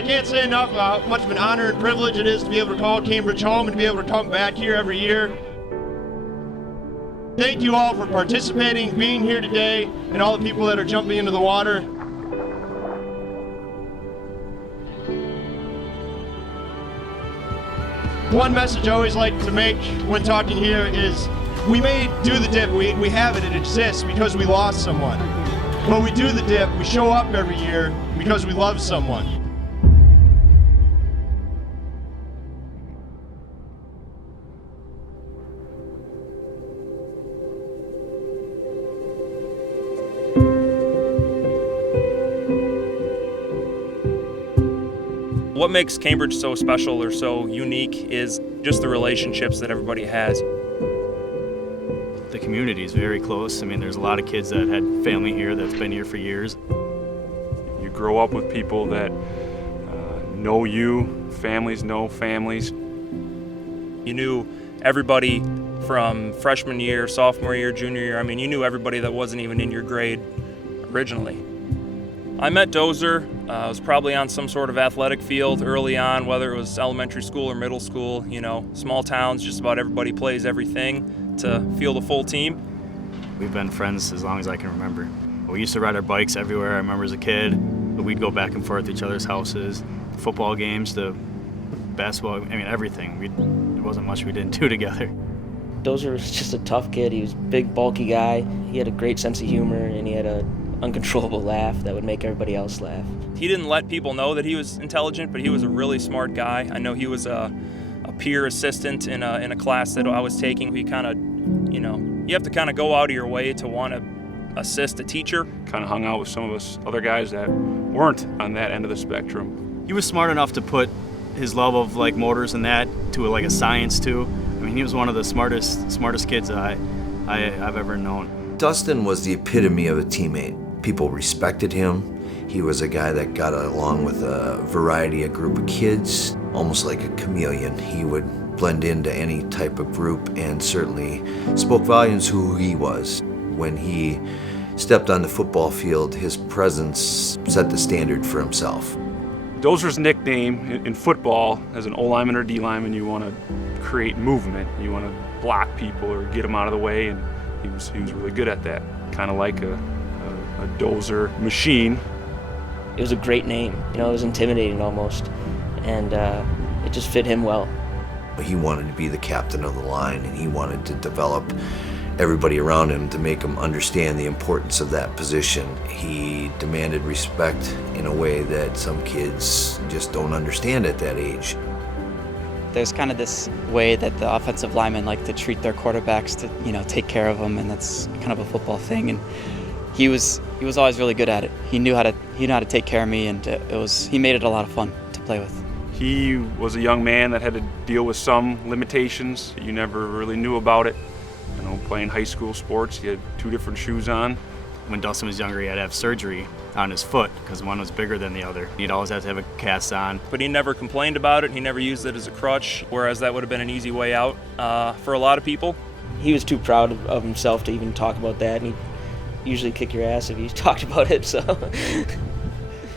I can't say enough how much of an honor and privilege it is to be able to call Cambridge home and to be able to come back here every year. Thank you all for participating, being here today, and all the people that are jumping into the water. One message I always like to make when talking here is we may do the dip, we have it, it exists because we lost someone. But we do the dip, we show up every year because we love someone. What makes Cambridge so special or so unique is just the relationships that everybody has. The community is very close. I mean, there's a lot of kids that had family here that's been here for years. You grow up with people that know you, families know families. You knew everybody from freshman year, sophomore year, junior year. I mean, you knew everybody that wasn't even in your grade originally. I met Dozer. I was probably on some sort of athletic field early on, whether it was elementary school or middle school. You know, small towns, just about everybody plays everything to field a full team. We've been friends as long as I can remember. We used to ride our bikes everywhere. I remember as a kid, but we'd go back and forth to each other's houses, football games to basketball, I mean, everything. There wasn't much we didn't do together. Dozer was just a tough kid. He was a big, bulky guy. He had a great sense of humor, and he had an uncontrollable laugh that would make everybody else laugh. He didn't let people know that he was intelligent, but he was a really smart guy. I know he was a peer assistant in a class that I was taking. He kind of, you have to kind of go out of your way to want to assist a teacher. Kind of hung out with some of us other guys that weren't on that end of the spectrum. He was smart enough to put his love of like motors and that to like a science too. I mean, he was one of the smartest kids I've ever known. Dustin was the epitome of a teammate. People respected him. He was a guy that got along with a variety of group of kids, almost like a chameleon. He would blend into any type of group and certainly spoke volumes who he was. When he stepped on the football field, his presence set the standard for himself. Dozer's nickname in football, as an O-lineman or D-lineman, you want to create movement. You want to block people or get them out of the way, and he was really good at that. Kind of like a Dozer machine. It was a great name. It was intimidating almost, and it just fit him well. He wanted to be the captain of the line, and he wanted to develop everybody around him to make them understand the importance of that position. He demanded respect in a way that some kids just don't understand at that age. There's kind of this way that the offensive linemen like to treat their quarterbacks to, take care of them, and that's kind of a football thing. And he was always really good at it. He knew how to take care of me, and he made it a lot of fun to play with. He was a young man that had to deal with some limitations. You never really knew about it. Playing high school sports, he had 2 different shoes on. When Dustin was younger, he had to have surgery on his foot because one was bigger than the other. He'd always have to have a cast on. But he never complained about it. He never used it as a crutch, whereas that would have been an easy way out for a lot of people. He was too proud of himself to even talk about that, and he'd usually kick your ass if you talked about it. So,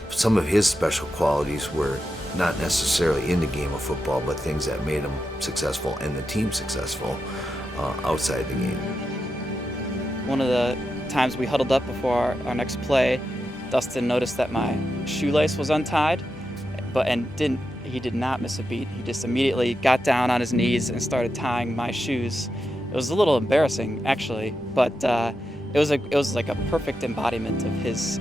some of his special qualities were not necessarily in the game of football, but things that made him successful and the team successful outside the game. One of the times we huddled up before our next play, Dustin noticed that my shoelace was untied, he did not miss a beat. He just immediately got down on his knees and started tying my shoes. It was a little embarrassing, actually, but it was like a perfect embodiment of his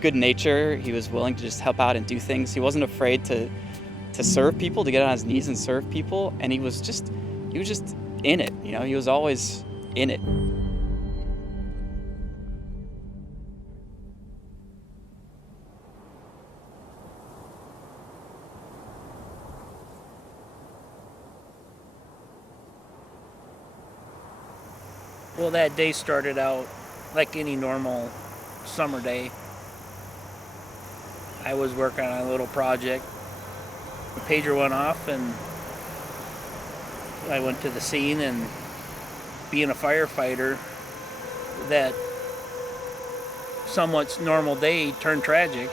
good nature. He was willing to just help out and do things. He wasn't afraid to serve people, to get on his knees and serve people, and he was just in it. He was always in it. Well, that day started out like any normal summer day. I was working on a little project. The pager went off and I went to the scene, and being a firefighter, that somewhat normal day turned tragic.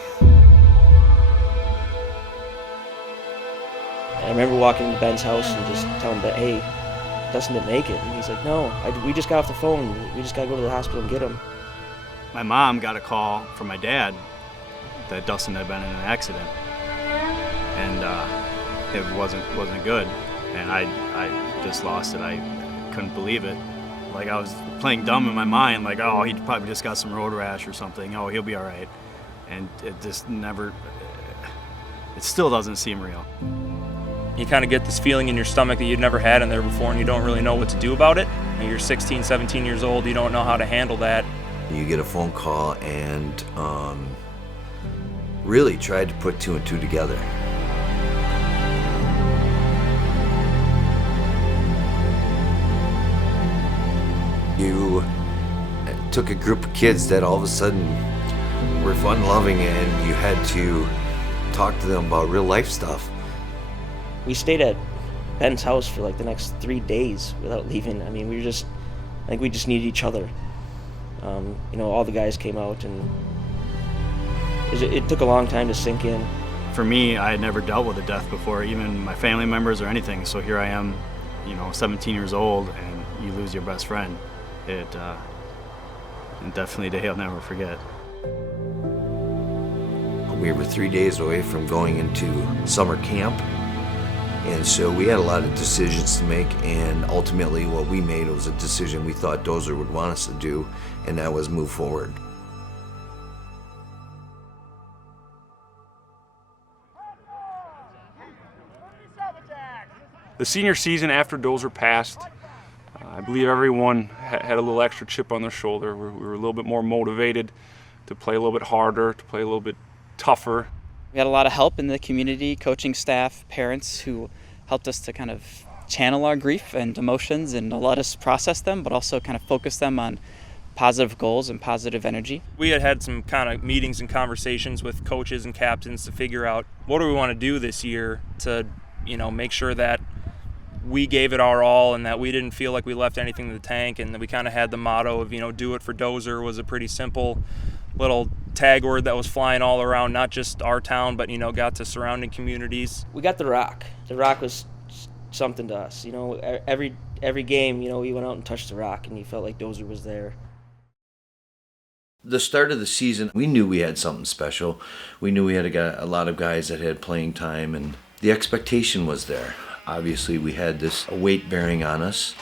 I remember walking to Ben's house and just telling Ben, hey, Dustin didn't make it. And he's like, no, we just got off the phone. We just got to go to the hospital and get him. My mom got a call from my dad that Dustin had been in an accident, and it wasn't good, and I just lost it. I couldn't believe it. Like, I was playing dumb in my mind, like, oh, he probably just got some road rash or something. Oh, he'll be all right. And it just never, it still doesn't seem real. You kind of get this feeling in your stomach that you've never had in there before, and you don't really know what to do about it. And you're 16, 17 years old, you don't know how to handle that. You get a phone call and really tried to put two and two together. You took a group of kids that all of a sudden were fun-loving, and you had to talk to them about real life stuff. We stayed at Ben's house for like the next 3 days without leaving. I mean, I think we just needed each other. All the guys came out, and it took a long time to sink in. For me, I had never dealt with a death before, even my family members or anything. So here I am, 17 years old, and you lose your best friend. It definitely a day I'll never forget. We were 3 days away from going into summer camp, and so we had a lot of decisions to make, and ultimately what we made was a decision we thought Dozer would want us to do, and that was move forward. The senior season after Dozer passed, I believe everyone had a little extra chip on their shoulder. We were a little bit more motivated to play a little bit harder, to play a little bit tougher. We had a lot of help in the community, coaching staff, parents who helped us to kind of channel our grief and emotions and let us process them, but also kind of focus them on positive goals and positive energy. We had some kind of meetings and conversations with coaches and captains to figure out what do we want to do this year to, make sure that we gave it our all and that we didn't feel like we left anything in the tank, and that we kind of had the motto of, do it for Dozer was a pretty simple little tag word that was flying all around, not just our town, but, got to surrounding communities. We got the rock. The rock was something to us. Every game, we went out and touched the rock, and you felt like Dozer was there. The start of the season, we knew we had something special. We knew we had a lot of guys that had playing time, and the expectation was there. Obviously, we had this weight bearing on us,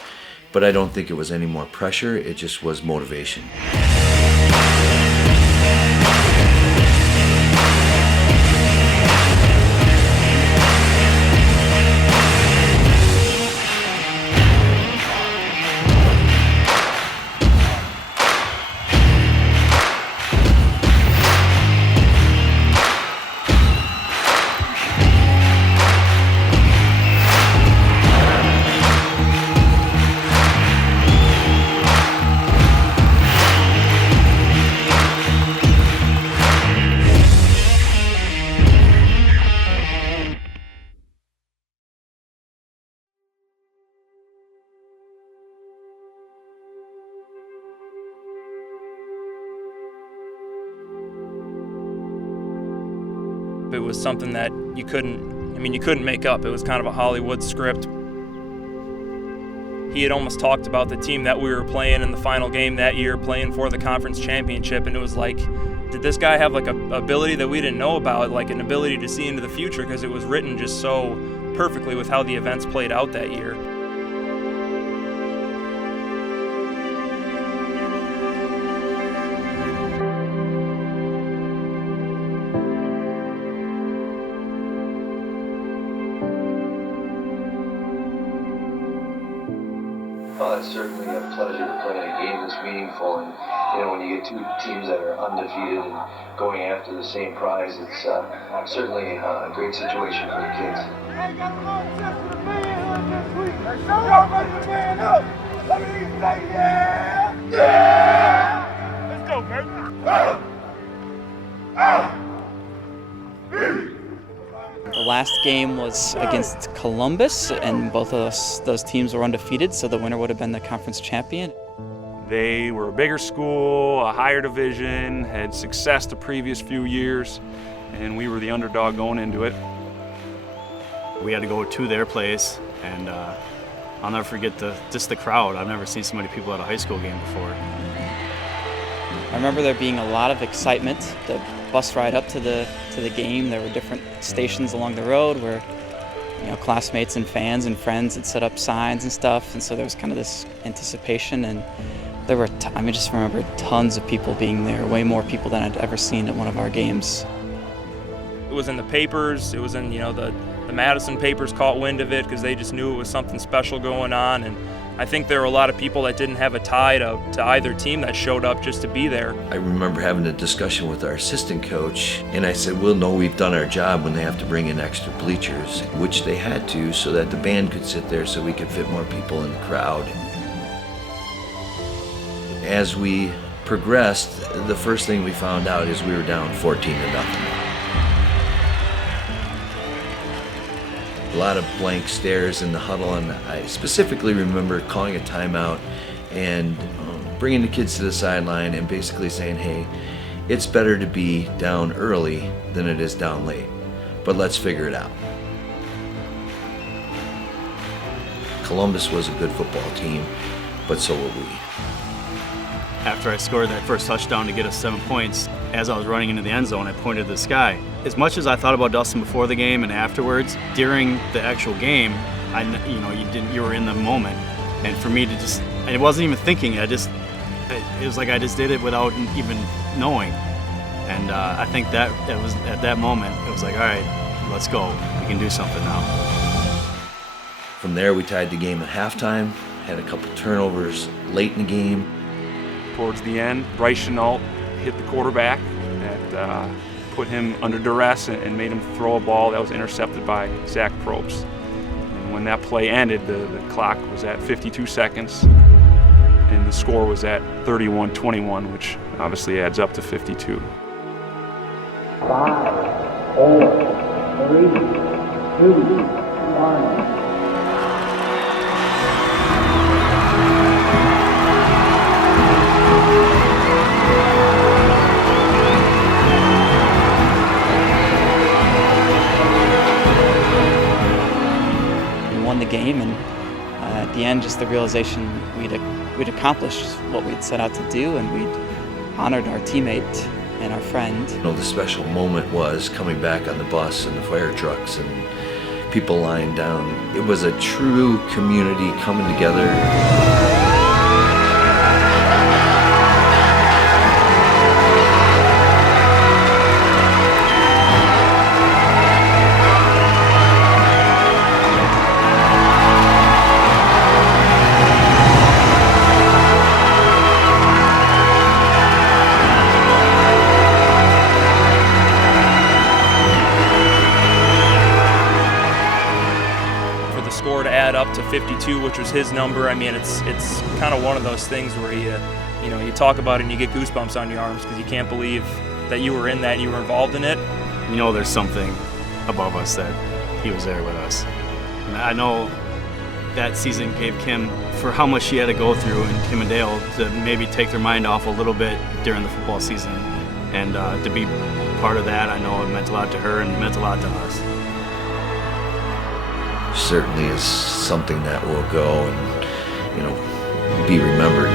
but I don't think it was any more pressure. It just was motivation. It was something that you couldn't make up. It was kind of a Hollywood script. He had almost talked about the team that we were playing in the final game that year, playing for the conference championship, and it was like, did this guy have like a ability that we didn't know about, like an ability to see into the future, because it was written just so perfectly with how the events played out that year. Well, it's certainly a pleasure to play in a game that's meaningful, and when you get two teams that are undefeated and going after the same prize, it's certainly a great situation for the kids. Y'all ready to man up? Let me say yeah! Yeah! Let's go, baby! The last game was against Columbus, and both of those teams were undefeated, so the winner would have been the conference champion. They were a bigger school, a higher division, had success the previous few years, and we were the underdog going into it. We had to go to their place, and I'll never forget just the crowd. I've never seen so many people at a high school game before. I remember there being a lot of excitement. The bus ride up to the game, there were different stations along the road where classmates and fans and friends had set up signs and stuff, and so there was kind of this anticipation, and there were I just remember tons of people being there, way more people than I'd ever seen at one of our games. It was in the papers, it was in the Madison papers caught wind of it because they just knew it was something special going on, and I think there were a lot of people that didn't have a tie to either team that showed up just to be there. I remember having a discussion with our assistant coach, and I said, we'll know we've done our job when they have to bring in extra bleachers, which they had to so that the band could sit there so we could fit more people in the crowd. As we progressed, the first thing we found out is we were down 14-0. A lot of blank stares in the huddle, and I specifically remember calling a timeout and bringing the kids to the sideline and basically saying, hey, it's better to be down early than it is down late, but let's figure it out. Columbus was a good football team, but so were we. After I scored that first touchdown to get us 7 points, as I was running into the end zone, I pointed to the sky. As much as I thought about Dustin before the game and afterwards, during the actual game, you were in the moment. And for me to I wasn't even thinking, it was like I just did it without even knowing. And I think that it was at that moment, it was like, all right, let's go. We can do something now. From there, we tied the game at halftime, had a couple turnovers late in the game. Towards the end, Bryce Chenault hit the quarterback that put him under duress and made him throw a ball that was intercepted by Zach Probst. And when that play ended, the clock was at 52 seconds, and the score was at 31-21, which obviously adds up to 52. 5, 4, 3, 2, 1. The game, and at the end, just the realization we'd accomplished what we'd set out to do, and we'd honored our teammate and our friend. The special moment was coming back on the bus and the fire trucks and people lying down. It was a true community coming together. To add up to 52, which was his number. I mean, it's kind of one of those things where you talk about it and you get goosebumps on your arms because you can't believe that you were in that and you were involved in it. There's something above us that he was there with us. And I know that season gave Kim, for how much she had to go through, and Kim and Dale, to maybe take their mind off a little bit during the football season. And to be part of that, I know it meant a lot to her and it meant a lot to us. Certainly is something that will go and, be remembered.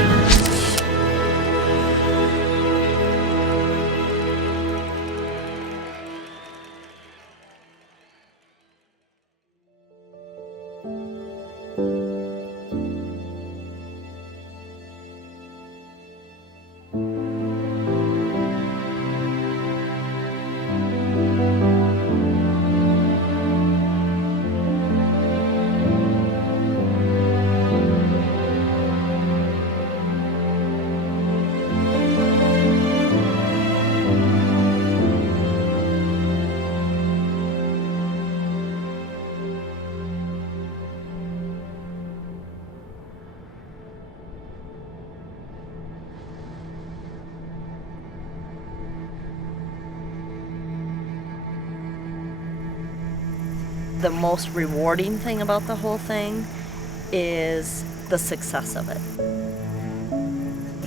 The most rewarding thing about the whole thing is the success of it.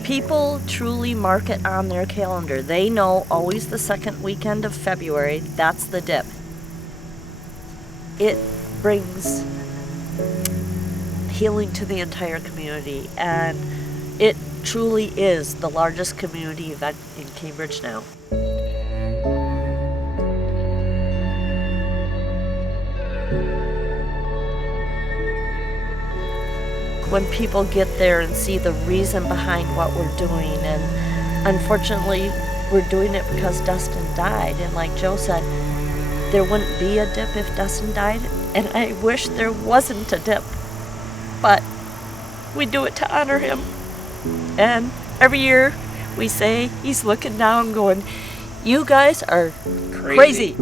People truly mark it on their calendar. They know always the second weekend of February, that's the dip. It brings healing to the entire community, and it truly is the largest community event in Cambridge now. When people get there and see the reason behind what we're doing, and unfortunately we're doing it because Dustin died, and like Joe said, there wouldn't be a dip if Dustin died, and I wish there wasn't a dip, but we do it to honor him. And every year we say he's looking down going, you guys are crazy.